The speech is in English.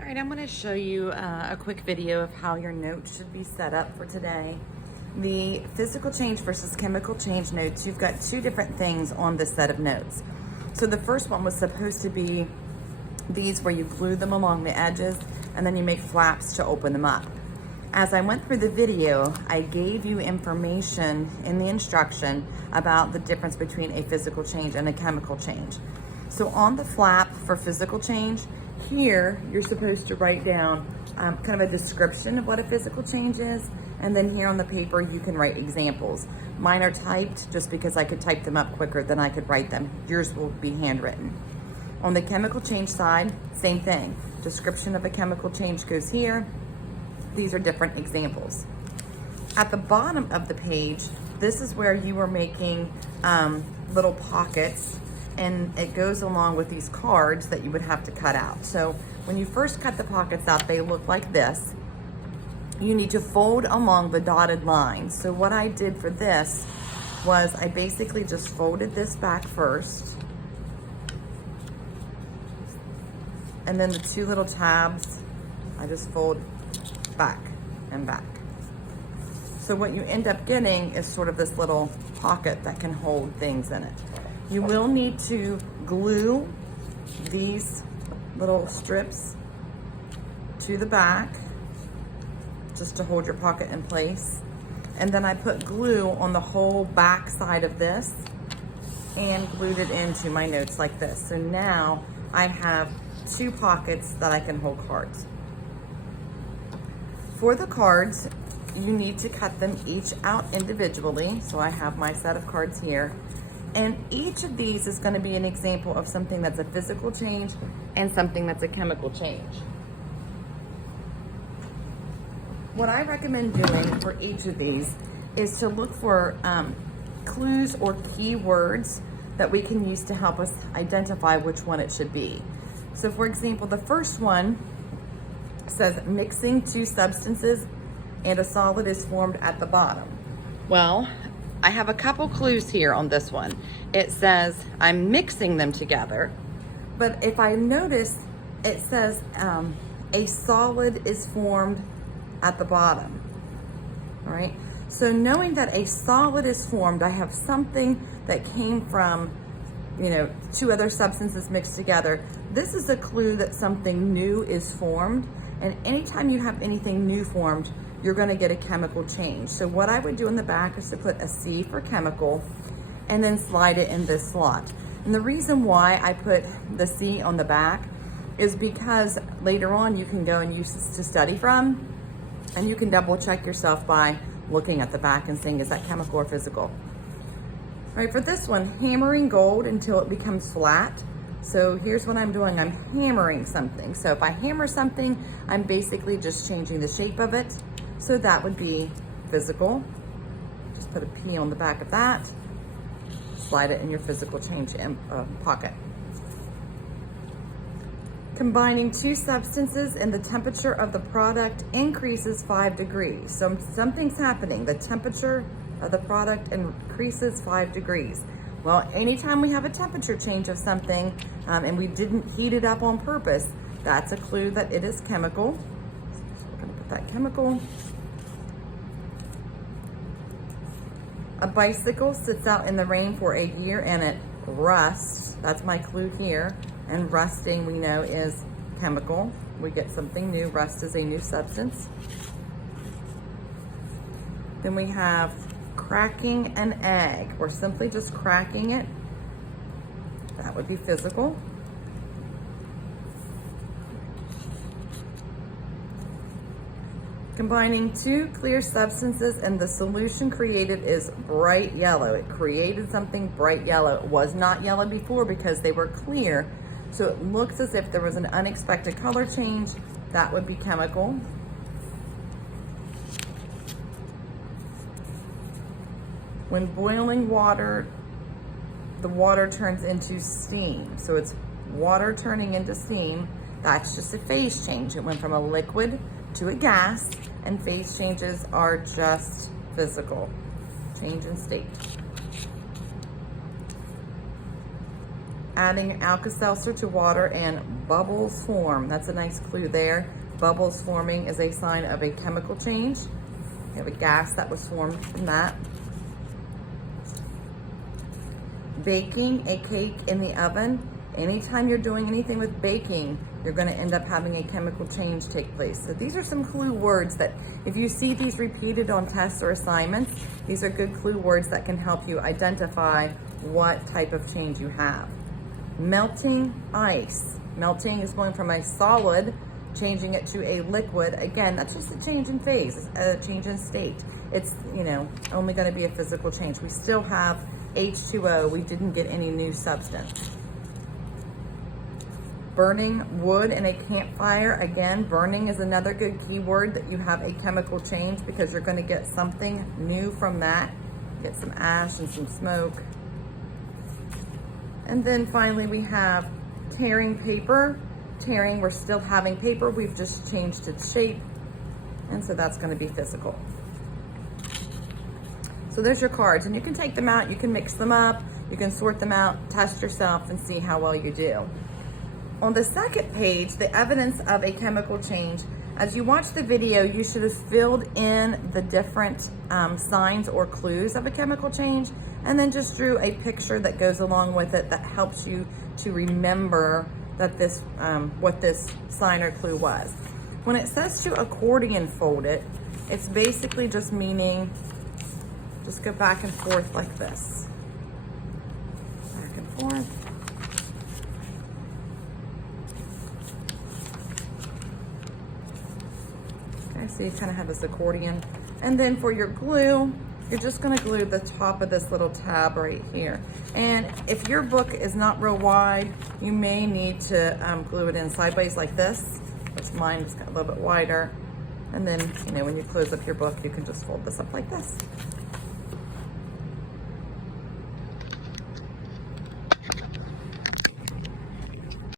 All right, I'm going to show you a quick video of how your notes should be set up for today. The physical change versus chemical change notes, you've got two different things on this set of notes. So the first one was supposed to be these where you glue them along the edges and then you make flaps to open them up. As I went through the video, I gave you information in the instruction about the difference between a physical change and a chemical change. So on the flap for physical change, here you're supposed to write down kind of a description of what a physical change is, and then here on the paper you can write examples. Mine are typed just because I could type them up quicker than I could write them. Yours will be handwritten. On the chemical change side, same thing. Description of a chemical change goes here. These are different examples. At the bottom of the page, this is where you are making little pockets, and it goes along with these cards that you would have to cut out. So when you first cut the pockets out, they look like this. You need to fold along the dotted lines. So what I did for this was I basically just folded this back first, and then the two little tabs, I just fold back and back. So what you end up getting is sort of this little pocket that can hold things in it. You will need to glue these little strips to the back just to hold your pocket in place. And then I put glue on the whole back side of this and glued it into my notes like this. So now I have two pockets that I can hold cards. For the cards, you need to cut them each out individually. So I have my set of cards here. And each of these is going to be an example of something that's a physical change and something that's a chemical change. What I recommend doing for each of these is to look for clues or keywords that we can use to help us identify which one it should be. So for example, the first one says mixing two substances and a solid is formed at the bottom. Well, I have a couple clues here on this one. It says I'm mixing them together, but if I notice, it says a solid is formed at the bottom. All right, so knowing that a solid is formed, I have something that came from, two other substances mixed together. This is a clue that something new is formed, and anytime you have anything new formed, you're going to get a chemical change. So what I would do in the back is to put a C for chemical and then slide it in this slot. And the reason why I put the C on the back is because later on you can go and use this to study from, and you can double check yourself by looking at the back and saying, is that chemical or physical? All right, for this one, hammering gold until it becomes flat. So here's what I'm doing, I'm hammering something. So if I hammer something, I'm basically just changing the shape of it. So that would be physical. Just put a P on the back of that. Slide it in your physical change pocket. Combining two substances and the temperature of the product increases 5 degrees. So something's happening. The temperature of the product increases 5 degrees. Well, anytime we have a temperature change of something and we didn't heat it up on purpose, that's a clue that it is chemical. So we're gonna put that chemical. A bicycle sits out in the rain for a year and it rusts. That's my clue here. And rusting, we know, is chemical. We get something new. Rust is a new substance. Then we have cracking an egg. We're simply just cracking it. That would be physical. Combining two clear substances and the solution created is bright yellow. It created something bright yellow. It was not yellow before because they were clear. So it looks as if there was an unexpected color change. That would be chemical. When boiling water, the water turns into steam. So it's water turning into steam. That's just a phase change. It went from a liquid to a gas, and phase changes are just physical, change in state. adding Alka-Seltzer to water and bubbles form. That's a nice clue there. Bubbles forming is a sign of a chemical change. We have a gas that was formed from that. Baking a cake in the oven. Anytime you're doing anything with baking, you're going to end up having a chemical change take place. So these are some clue words that if you see these repeated on tests or assignments, these are good clue words that can help you identify what type of change you have. Melting ice. Melting is going from a solid, changing it to a liquid. Again, that's just a change in phase, a change in state. It's, only going to be a physical change. We still have H2O. We didn't get any new substance. Burning wood in a campfire. Again, burning is another good keyword that you have a chemical change because you're going to get something new from that. Get some ash and some smoke. And then finally we have tearing paper. Tearing, we're still having paper, we've just changed its shape. And so that's going to be physical. So there's your cards, and you can take them out, you can mix them up, you can sort them out, test yourself and see how well you do. On the second page, the evidence of a chemical change. As you watch the video, you should have filled in the different signs or clues of a chemical change, and then just drew a picture that goes along with it that helps you to remember that this, what this sign or clue was. When it says to accordion fold it, it's basically just meaning, just go back and forth like this. Back and forth. So you kind of have this accordion. And then for your glue, you're just going to glue the top of this little tab right here. And if your book is not real wide, you may need to glue it in sideways like this, which mine is a little bit wider. And then, when you close up your book, you can just fold this up like this.